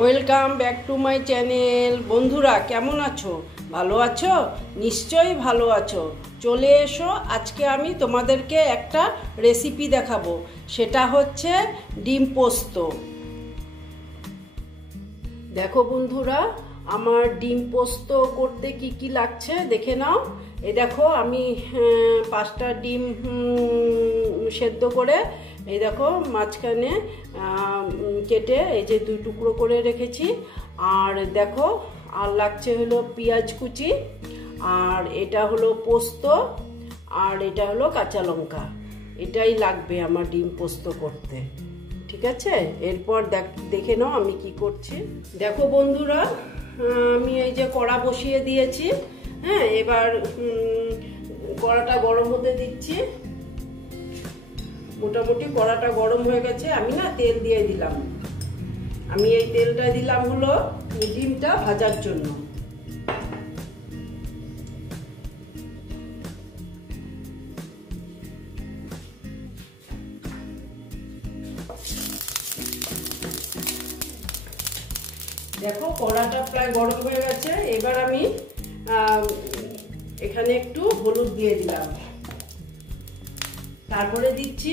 Welcome back to my channel. বন্ধুরা কেমন আছো? ভালো আছো? নিশ্চয়ই ভালো আছো। চলে এসো, আজকে আমি তোমাদেরকে একটা রেসিপি দেখাবো। সেটা হচ্ছে ডিম পোস্ত। দেখো বন্ধুরা, আমার ডিম পোস্ত করতে কি কি লাগছে দেখে নাও। এই দেখো আমি 5টা ডিম সেদ্ধ করে এই দেখো মাঝখানে কেটে এই যে 2 টুকরো করে রেখেছি। আর দেখো আর লাগছে হলো পেঁয়াজ কুচি, আর এটা হলো পোস্ত, আর এটা হলো কাঁচা লঙ্কা। এটাই লাগবে আমার ডিম পোস্ত করতে। ঠিক আছে, এরপর দেখে নাও আমি কি করছি। দেখো বন্ধুরা, আমি এই যে কড়া বসিয়ে দিয়েছি। হ্যাঁ, এবার কড়াটা গরম হতে দিচ্ছি। মোটামুটি কড়াটা গরম হয়ে গেছে। আমি না তেল দিয়ে দিলাম। আমি এই তেলটা দিলাম হলো ডিমটা ভাজার জন্য। দেখো কড়াটা প্রায় গরম হয়ে গেছে। এবার আমি এখানে একটু হলুদ দিয়ে দিলাম। তারপরে দিচ্ছি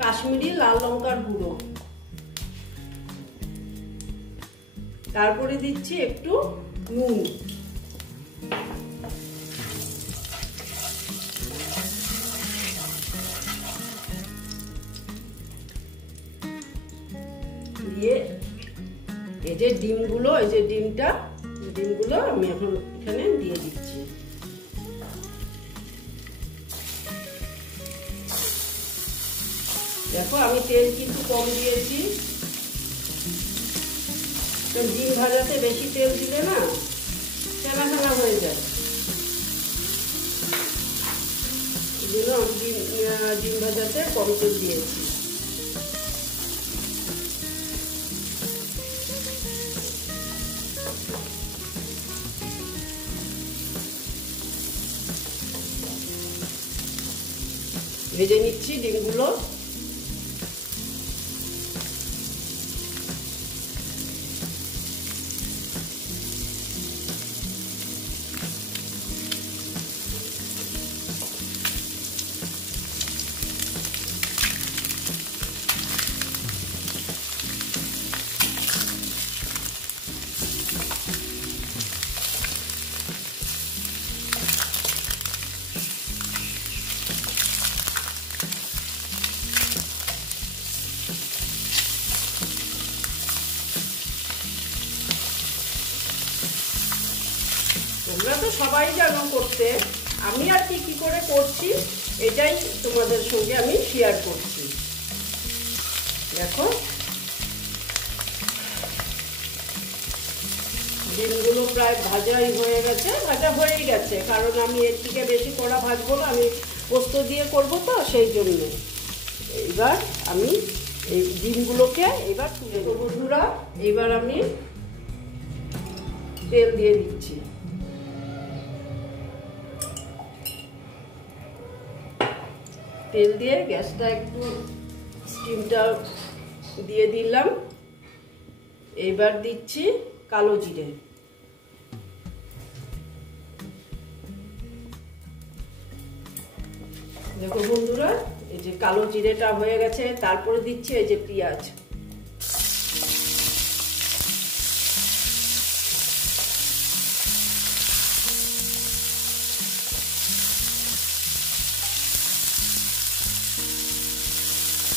কাশ্মীরি লাল লঙ্কার গুঁড়ো। তারপরে দিচ্ছি একটু নুন। দিয়ে এই যে ডিমগুলো, এই যে ডিমগুলো আমি এখন এখানে দিয়ে দিচ্ছি। দেখো আমি তেল কিন্তু কম দিয়েছি। ডিম ভাজাতে বেশি তেল দিলে না ফেনা ফেনা হয়ে যায়। এই জন্য আমি ডিম ভাজাতে কম তেল দিয়েছি। ভেজে নিচ্ছি ডিমগুলো। তোমরা তো সবাই জানো করতে, আমি আর কি করে করছি এটাই তোমাদের সঙ্গে আমি শেয়ার করছি। দেখো ডিমগুলো প্রায় ভাজাই হয়ে গেছে, ভাজা হয়েই গেছে, কারণ আমি এর থেকে বেশি কড়া ভাজবো না, আমি পোস্ত দিয়ে করবো তো সেই জন্য। এবার আমি এই ডিমগুলোকে এবার তুলে দেবো। বন্ধুরা, এবার আমি তেল দিয়ে দিচ্ছি। তেল দিয়ে গ্যাসটা একটু স্টিমটা দিয়ে দিলাম। এবার দিচ্ছি কালো জিরে। দেখো বন্ধুরা, এই যে কালো জিরেটা হয়ে গেছে। তারপরে দিচ্ছি এই যে পেঁয়াজ।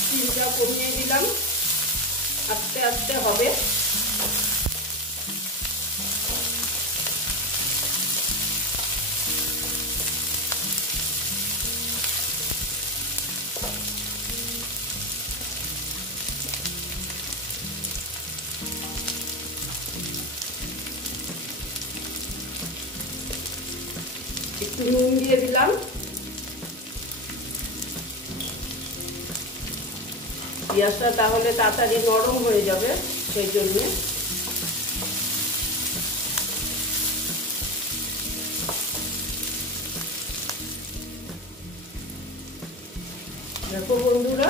স্টিমটা কমিয়ে দিলাম, আস্তে আস্তে হবে। একটু নুন দিয়ে দিলাম। পেঁয়াজটা তাহলে তাড়াতাড়ি নরম হয়ে যাবে, সেই জন্য। দেখো বন্ধুরা,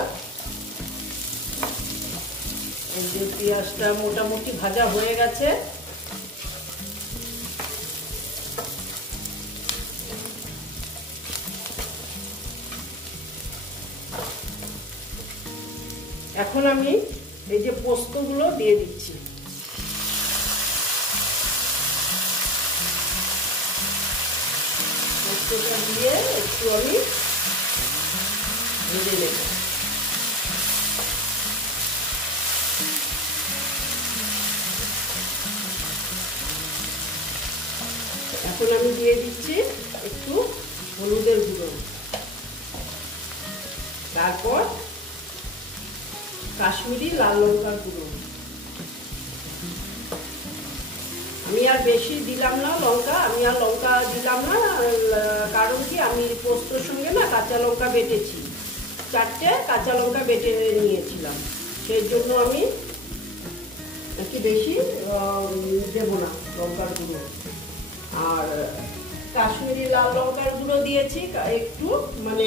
এই যে পেঁয়াজটা পেঁয়াজটা মোটামুটি ভাজা হয়ে গেছে। এখন আমি এই যে পোস্তগুলো দিয়ে দিচ্ছি। পোস্তটা দিয়ে একটু আমি ভেজে নেব। এখন আমি দিয়ে দিচ্ছি একটু হলুদের গুঁড়ো, তারপর কাশ্মীরি লাল লঙ্কার গুঁড়ো। আমি আর বেশি দিলাম না লঙ্কা, আমি আর লঙ্কা দিলাম না, কারণ কি আমি পোস্তর সঙ্গে না কাঁচা লঙ্কা বেটেছি, 4টে কাঁচা লঙ্কা বেটে নিয়েছিলাম, সেই জন্য আমি একটু বেশি দেব না লঙ্কার গুঁড়ো। আর কাশ্মীরি লাল লঙ্কার গুঁড়ো দিয়েছি একটু মানে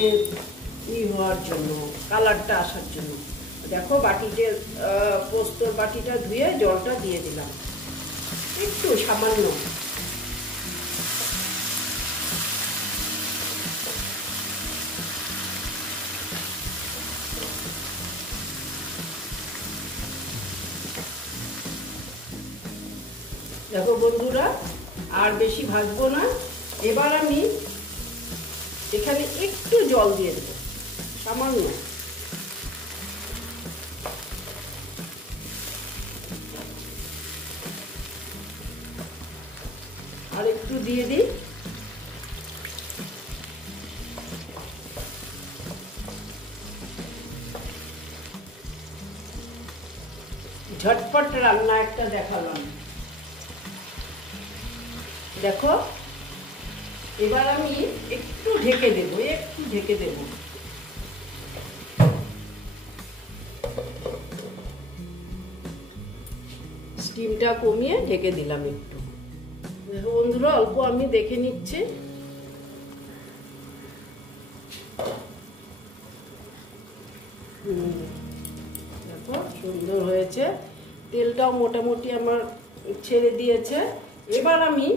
হওয়ার জন্য, কালারটা আসার জন্য। দেখো বাটিতে পোস্তর বাটিটা ধুয়ে জলটা দিয়ে দিলাম একটু সামান্য। দেখো বন্ধুরা, আর বেশি ভাজবো না। এবার আমি এখানে একটু জল দিয়ে দেবো, সামান্য। আর একটু দিয়ে দিই। ঝটপট রান্না একটা দেখালাম। দেখো এবার আমি একটু ঢেকে দেবো, একটু ঢেকে দেবো। স্টিমটা কমিয়ে ঢেকে দিলাম একটু। দেখো বন্ধুরা, অল্প আমি দেখে নিচ্ছি। দেখো সুন্দর হয়েছে, তেলটাও মোটামুটি আমার ছেড়ে দিয়েছে। এবার আমি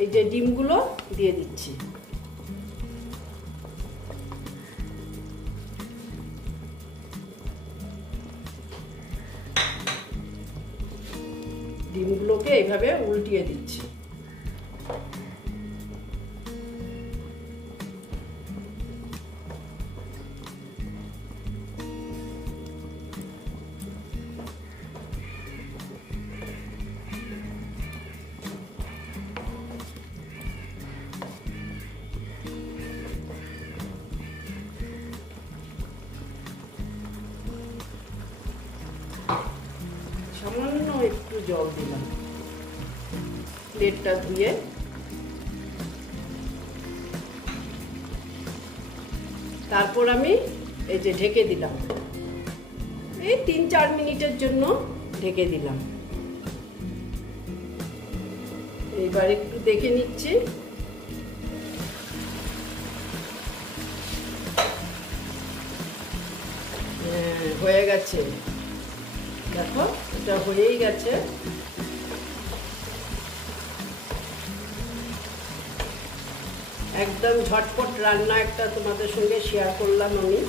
এই যে ডিমগুলো দিয়ে দিচ্ছি। ডিমগুলোকে এইভাবে উল্টিয়ে দিচ্ছি। সামান্য একটু জল দিলাম প্লেটটা ধুয়ে। তারপর আমি এই যে ঢেকে দিলাম, এই 3-4 মিনিটের জন্য ঢেকে দিলাম। এবার একটু দেখে নিচ্ছি। হয়ে গেছে, দেখো এটা হয়েই গেছে। একদম ঝটপট রান্না একটা তোমাদের সঙ্গে শেয়ার করলাম আমি।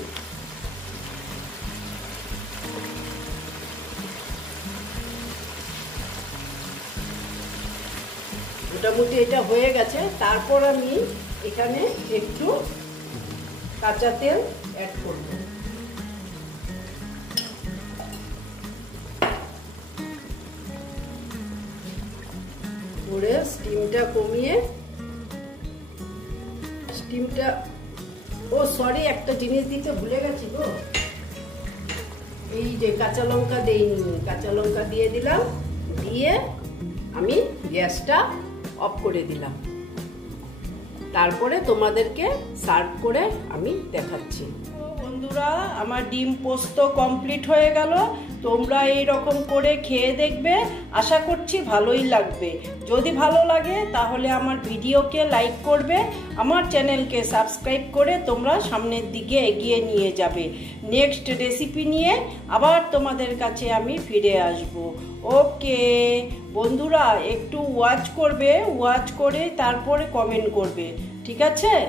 মোটামুটি এটা হয়ে গেছে। তারপর আমি এখানে একটু কাঁচা তেল অ্যাড করব। করে স্টিমটা কমিয়ে, স্টিমটা সরি একটা জিনিস দিতে ভুলে গেছি গো, এই যে কাঁচা লঙ্কা দেইনি, কাঁচা লঙ্কা দিয়ে দিলাম, দিয়ে আমি গ্যাসটা অফ করে দিলাম। তারপরে তোমাদেরকে সার্ভ করে আমি দেখাচ্ছি। বন্ধুরা, আমার ডিম পোস্ত কমপ্লিট হয়ে গেল। তোমরা এই রকম করে খেয়ে দেখবে, আশা করছি ভালোই লাগবে। যদি ভালো লাগে তাহলে আমার ভিডিওকে লাইক করবে, আমার চ্যানেলকে সাবস্ক্রাইব করে তোমরা সামনের দিকে এগিয়ে নিয়ে যাবে। নেক্সট রেসিপি নিয়ে আবার তোমাদের কাছে আমি ফিরে আসব। ওকে বন্ধুরা, একটু ওয়াচ করবে, ওয়াচ করে তারপরে কমেন্ট করবে, ঠিক আছে?